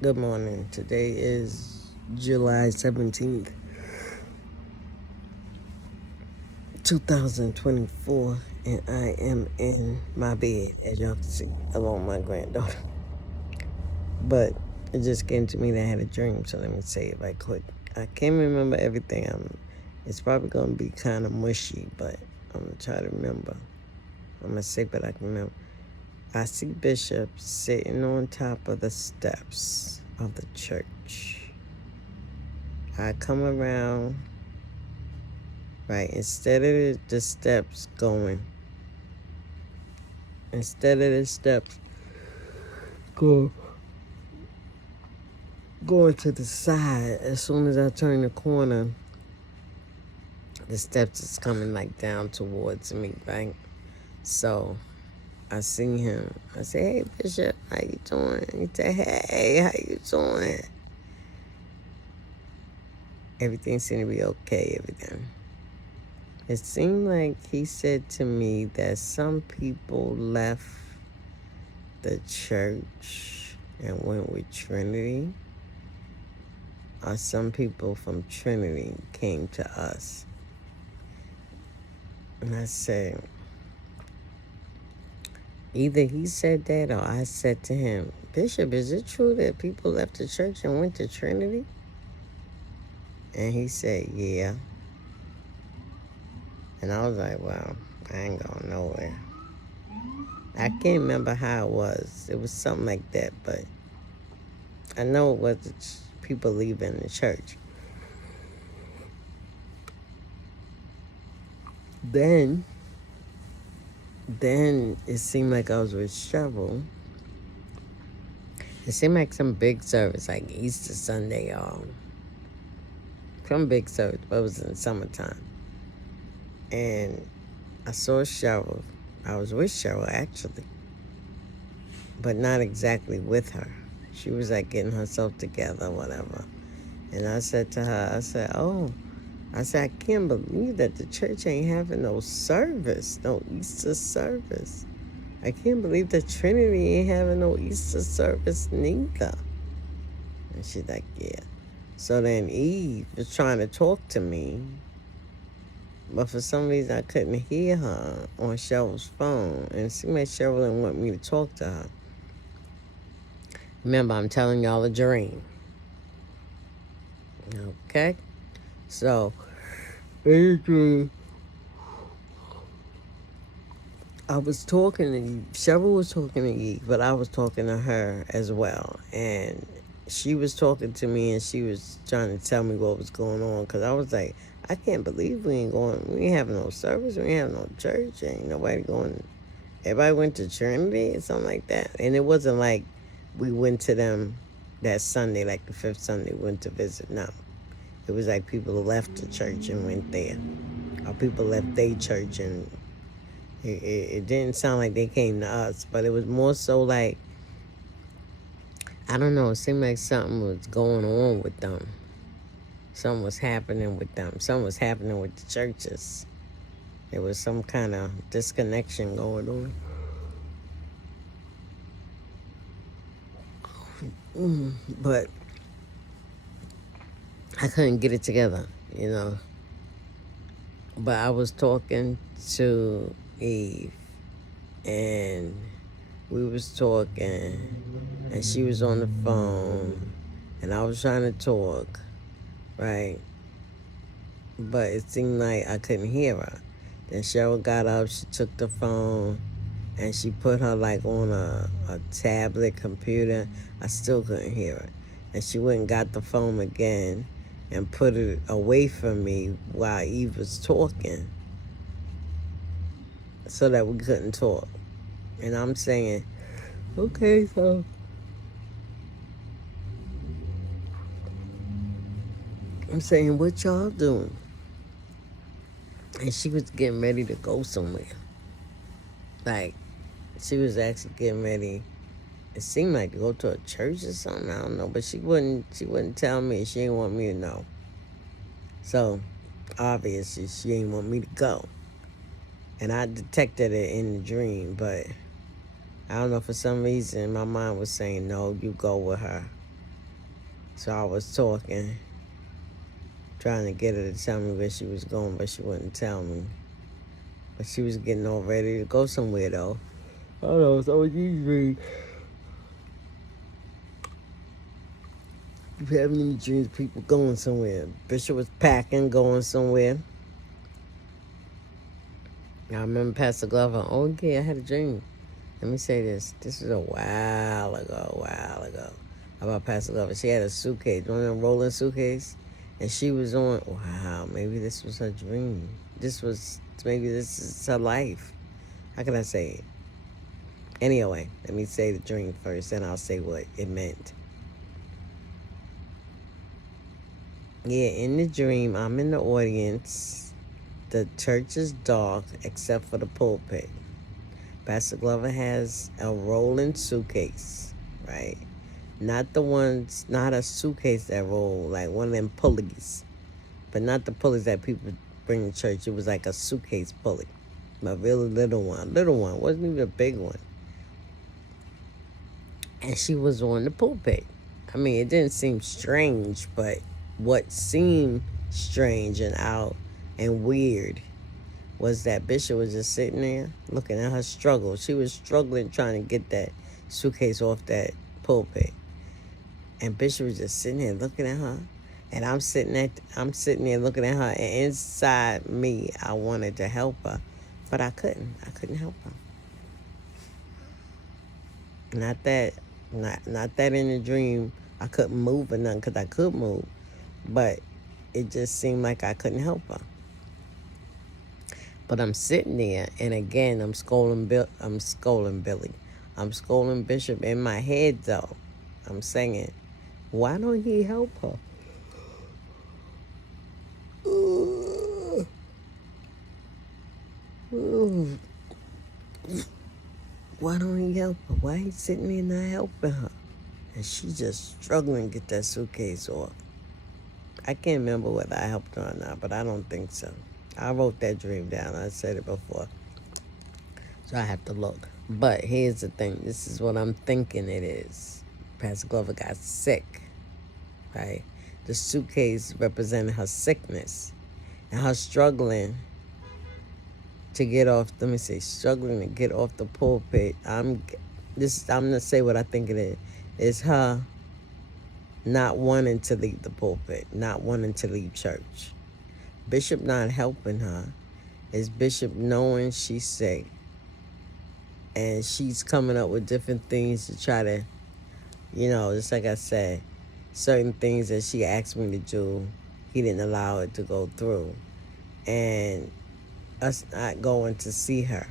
Good morning. Today is July 17th, 2024, and I am in my bed, as y'all can see, along with my granddaughter. But it just came to me that I had a dream, so let me say it right quick. I can't remember everything. It's probably going to be kind of mushy, but I'm going to try to remember. I'm going to say what I can remember. I see Bishop sitting on top of the steps of the church. I come around, right, instead of the steps going, go going to the side, as soon as I turn the corner, the steps is coming like down towards me, right? So I see him. I say, "Hey, Bishop, how you doing?" He say, "Hey, how you doing?" Everything seemed to be okay, everything. It seemed like he said to me that some people left the church and went with Trinity, or some people from Trinity came to us. And I said, either he said that or I said to him, "Bishop, is it true that people left the church and went to Trinity?" And he said, "Yeah." And I was like, "Well, I ain't going nowhere." I can't remember how it was. It was something like that, but I know it was people leaving the church. Then it seemed like I was with Shovel. It seemed like some big service, like Easter Sunday, some big service, but it was in the summertime. And I saw Cheryl. I was with Cheryl, actually, but not exactly with her. She was like getting herself together, whatever. And I said to her, I can't believe that the church ain't having no service, no Easter service. I can't believe the Trinity ain't having no Easter service neither. And she's like, yeah. So then Eve was trying to talk to me, but for some reason I couldn't hear her on Cheryl's phone. And it seemed like Cheryl didn't want me to talk to her. Remember, I'm telling y'all a dream. Okay? So, in the dream, I was talking to Eve. Cheryl was talking to Eve, but I was talking to her as well. And she was talking to me, and she was trying to tell me what was going on. Because I was like, I can't believe we ain't having no service. We ain't having no church. Ain't nobody going. Everybody went to Trinity or something like that. And it wasn't like we went to them that Sunday, like the fifth Sunday, went to visit. No. It was like people left the church and went there. Or people left their church and it didn't sound like they came to us, but it was more so like, I don't know, it seemed like something was going on with them. Something was happening with them. Something was happening with the churches. There was some kind of disconnection going on. But I couldn't get it together, you know. But I was talking to Eve, and we was talking, and she was on the phone, and I was trying to talk, right? But it seemed like I couldn't hear her. Then Cheryl got up, she took the phone, and she put her like on a tablet computer. I still couldn't hear her. And she went and got the phone again and put it away from me while Eve was talking so that we couldn't talk. And I'm saying, okay, so I'm saying, what y'all doing? And she was getting ready to go somewhere. Like, she was actually getting ready. It seemed like to go to a church or something. I don't know, but she wouldn't tell me. She didn't want me to know. So obviously she didn't want me to go. And I detected it in the dream, but I don't know, for some reason my mind was saying, no, you go with her. So I was talking, trying to get her to tell me where she was going, but she wouldn't tell me. But she was getting all ready to go somewhere, though. I don't know, it's always easy. You have any dreams of people going somewhere? Bishop was packing, going somewhere. I remember Pastor Glover. Oh, yeah, I had a dream. Let me say this. This was a while ago. About Pastor Glover. She had a suitcase, one of them rolling suitcase. And she was on, wow, maybe this was her dream. Maybe this is her life. How can I say it? Anyway, let me say the dream first, then I'll say what it meant. Yeah, in the dream, I'm in the audience. The church is dark except for the pulpit. Pastor Glover has a rolling suitcase, right? Not a suitcase that roll, like one of them pulleys. But not the pulleys that people bring to church. It was like a suitcase pulley. A really little one. Wasn't even a big one. And she was on the pulpit. I mean, it didn't seem strange, but what seemed strange and out and weird was that Bishop was just sitting there looking at her struggle. She was struggling trying to get that suitcase off that pulpit. And Bishop was just sitting there looking at her. And I'm sitting there looking at her. And inside me, I wanted to help her. But I couldn't. I couldn't help her. Not that in the dream I couldn't move or nothing, because I could move. But it just seemed like I couldn't help her. But I'm sitting there, and again, I'm scolding Billy. I'm scolding Bishop in my head, though. I'm singing, why don't he help her? Why don't he help her? Why he sitting there not helping her? And she's just struggling to get that suitcase off. I can't remember whether I helped her or not, but I don't think so. I wrote that dream down. I said it before. So I have to look. But here's the thing. This is what I'm thinking it is. Pastor Glover got sick, right? The suitcase represented her sickness and her struggling to get off, struggling to get off the pulpit. I'm going to say what I think it is. It's her not wanting to leave the pulpit, not wanting to leave church. Bishop not helping her is Bishop knowing she's sick, and she's coming up with different things to try to, just like I said, certain things that she asked me to do, he didn't allow it to go through. And us not going to see her.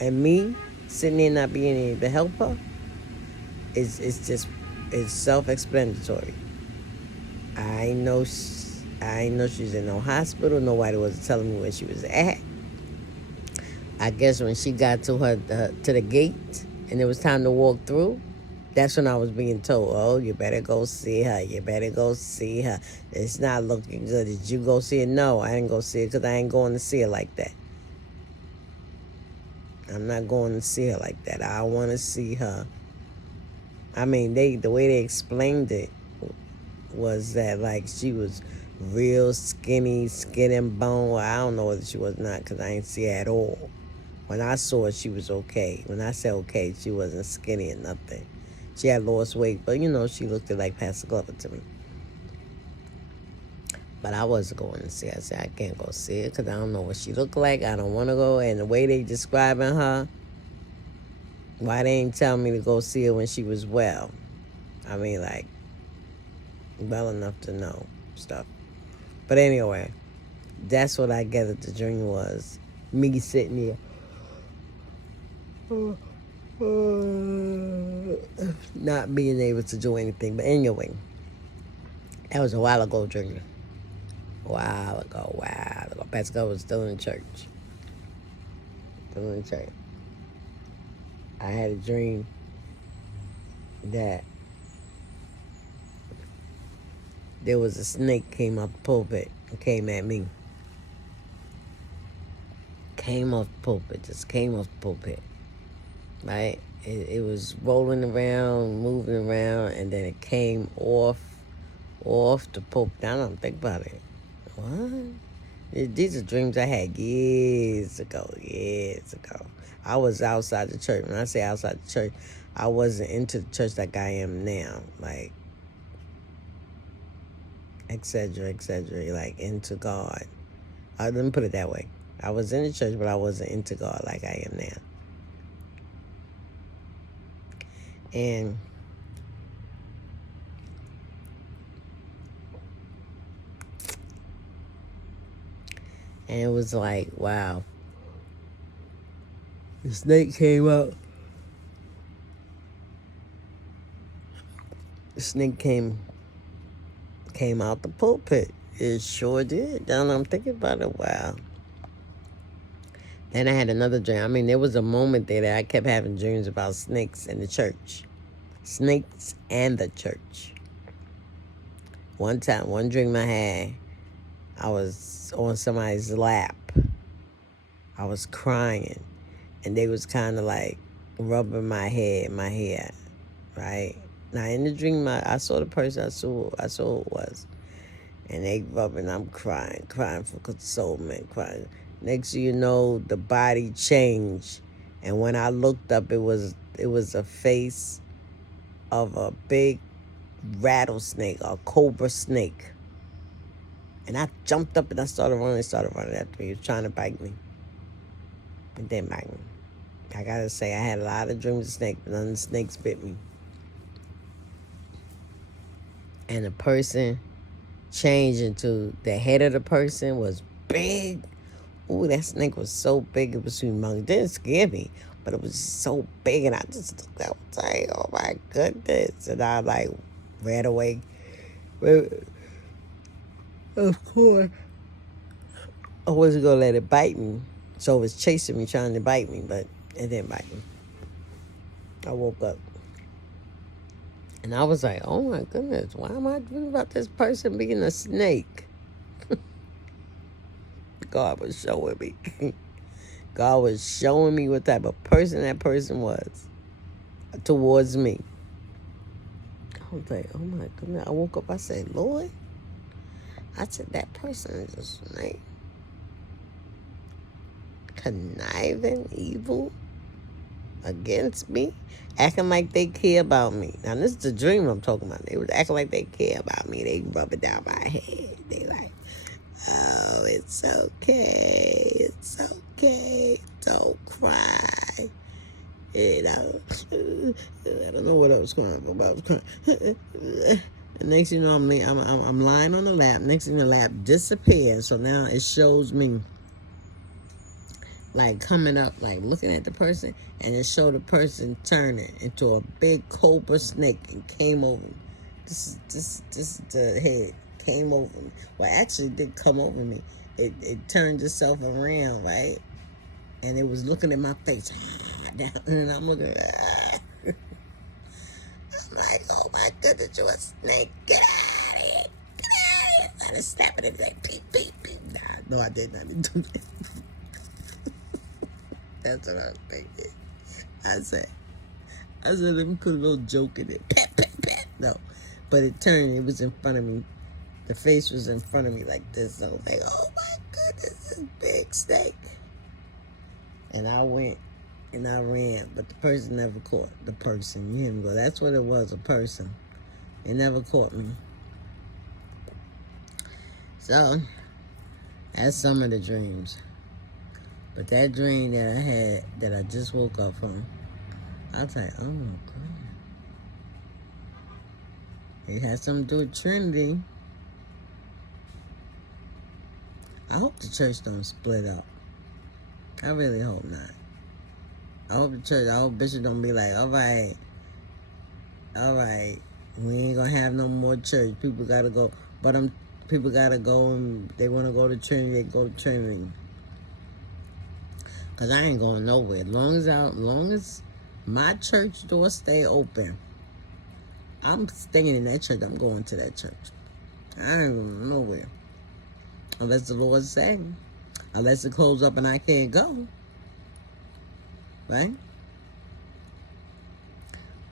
And me sitting there not being able to help her, it's self-explanatory. I know she's in no hospital. Nobody was telling me where she was at. I guess when she got to the gate and it was time to walk through, that's when I was being told, oh, you better go see her. It's not looking good. Did you go see her? No, I didn't go see her because I ain't going to see her like that. I'm not going to see her like that. I want to see her. I mean, the way they explained it was that, like, she was real skinny, skin and bone. Well, I don't know whether she was not, because I ain't see her at all. When I saw her, she was okay. When I said okay, she wasn't skinny or nothing. She had lost weight, but, she looked like Pastor Glover to me. But I wasn't going to see her. I said, I can't go see her because I don't know what she looked like. I don't want to go. And the way they describing her, why they ain't tell me to go see her when she was well? I mean, like, well enough to know stuff. But anyway, that's what I gathered the dream was. Me sitting here. Not being able to do anything. But anyway, that was a while ago dream. A while ago. Pastor Glover was still in church. I had a dream that there was a snake came off the pulpit and came at me. Came off the pulpit, right? it was rolling around, moving around, and then it came off the Pope. Now I don't think about it. What? These are dreams I had years ago. Years ago. I was outside the church. When I say outside the church, I wasn't into the church like I am now. Like, et cetera, like into God. Let me put it that way. I was in the church, but I wasn't into God like I am now. And it was like, wow. The snake came out. The snake came out the pulpit. It sure did. Now I'm thinking about it. Wow. Then I had another dream. I mean, there was a moment there that I kept having dreams about snakes in the church. Snakes and the church. One time, one dream I had, I was on somebody's lap. I was crying. And they was kind of like rubbing my hair, right? Now, in the dream, I saw the person, I saw who it was. And they rubbing, I'm crying for consolement, crying. Next thing you know, the body changed. And when I looked up, it was a face of a big rattlesnake, a cobra snake. And I jumped up and I started running after me. He was trying to bite me. It didn't bite me. I gotta say, I had a lot of dreams of snakes, but none of the snakes bit me. And the person changed into the head of the person was big. Ooh, that snake was so big, it was humongous. It didn't scare me, but it was so big, and I just looked out and saying, oh my goodness. And I like ran away. Of course, I wasn't gonna let it bite me. So it was chasing me, trying to bite me, but it didn't bite me. I woke up. And I was like, oh my goodness, why am I dreaming about this person being a snake? God was showing me. God was showing me what type of person that person was towards me. I was like, oh my goodness. I woke up, I said, Lord, I said, that person is a snake. Conniving, evil against me, acting like they care about me. Now, this is the dream I'm talking about. They was acting like they care about me. They rub it down my head. They like, oh, it's okay. It's okay. Don't cry. You know, I don't know what I was crying for, but I was crying. And next thing you know, I'm lying on the lap. Next thing the lap disappears. So now it shows me like coming up, like looking at the person, and it showed the person turning into a big cobra snake and came over me. This is the head came over me. Well, actually, it did come over me. It turned itself around, right? And it was looking at my face, and I'm looking. I'm like, oh my goodness, you're a snake. Get out of here. Get out of here. I started snapping it like, beep, beep, beep. Nah, no, I did not do that. That's what I was thinking. I said, let me put a little joke in it. Pat, pat, pat. No. But it turned, it was in front of me. The face was in front of me like this. So I was like, oh my goodness, this big snake. And I went and I ran, but the person never caught the person. You hear me go, that's what it was, a person. It never caught me. So, that's some of the dreams. But that dream that I had, that I just woke up from, I was like, oh my God. It had something to do with Trinity. I hope the church don't split up. I really hope not. I hope Bishop don't be like, all right, we ain't gonna have no more church. People gotta go. But people gotta go, and they wanna go to Trinity, they go to Trinity. Cause I ain't going nowhere. Long as my church doors stay open, I'm staying in that church. I'm going to that church. I ain't going nowhere. Unless the Lord say. Unless it close up and I can't go. Right?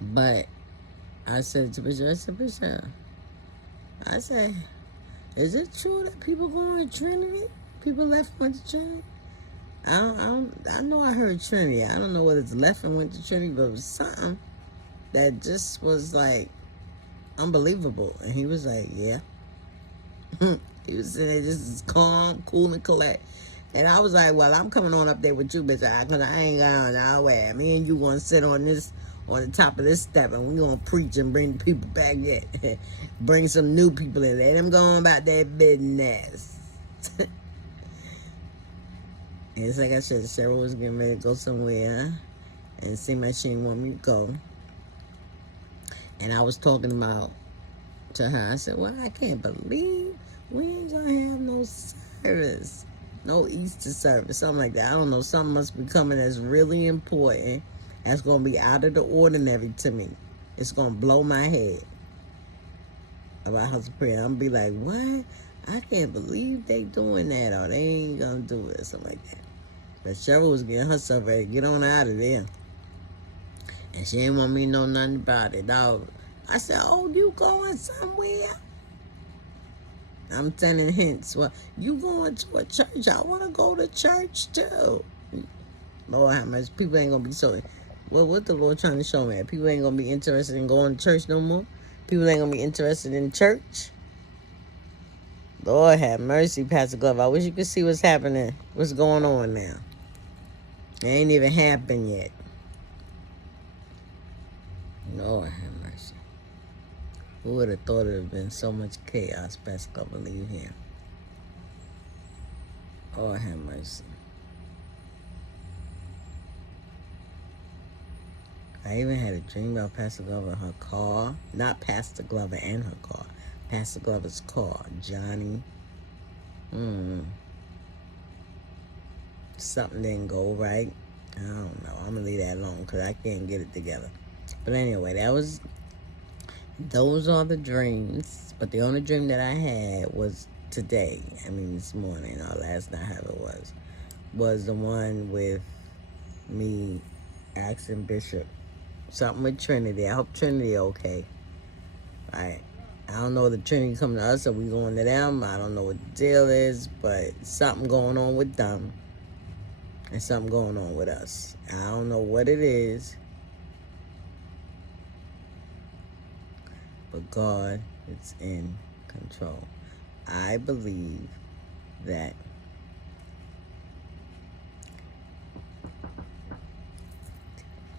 But I said to Bishop, I said, is it true that people going to Trinity? People left and went to Trinity? I know I heard Trinity. I don't know whether it's left and went to Trinity, but it was something that just was like unbelievable. And he was like, yeah. He was sitting there just as calm, cool, and collect. And I was like, well, I'm coming on up there with you, bitch, because I ain't going nowhere. Me and you going to sit on the top of this step, and we going to preach and bring the people back yet. Bring some new people in. Let them go on about their business. And it's like I said, Cheryl was getting ready to go somewhere, and it seemed like she didn't want me to go. And I was talking about to her, I said, well, I can't believe we ain't gonna have no service, no Easter service, something like that. I don't know, something must be coming that's really important, that's gonna be out of the ordinary to me. It's gonna blow my head about House of Prayer. I'm gonna be like, what? I can't believe they doing that, or they ain't gonna do it, something like that. But Cheryl was getting herself ready to get on out of there. And she didn't want me to know nothing about it. Dog. I said, oh, you going somewhere? I'm sending hints. Well, you going to a church? I want to go to church too. Lord, how much people ain't going to be so... Well, what the Lord trying to show me? People ain't going to be interested in going to church no more? People ain't going to be interested in church? Lord have mercy, Pastor Glover. I wish you could see what's happening. What's going on now? It ain't even happened yet. Lord have mercy. Who would have thought it would have been so much chaos, Pastor Glover, leave here? Lord have mercy. I even had a dream about Pastor Glover and her car. Not Pastor Glover and her car. Pastor Glover's car. Johnny. Something didn't go right. I don't know. I'm going to leave that alone because I can't get it together. But anyway, those are the dreams. But the only dream that I had was today. I mean, this morning or last night, however it was the one with me asking Bishop something with Trinity. I hope Trinity okay. I don't know if the Trinity coming to us or we going to them. I don't know what the deal is, but something going on with them and something going on with us. I don't know what it is, but God is in control. I believe that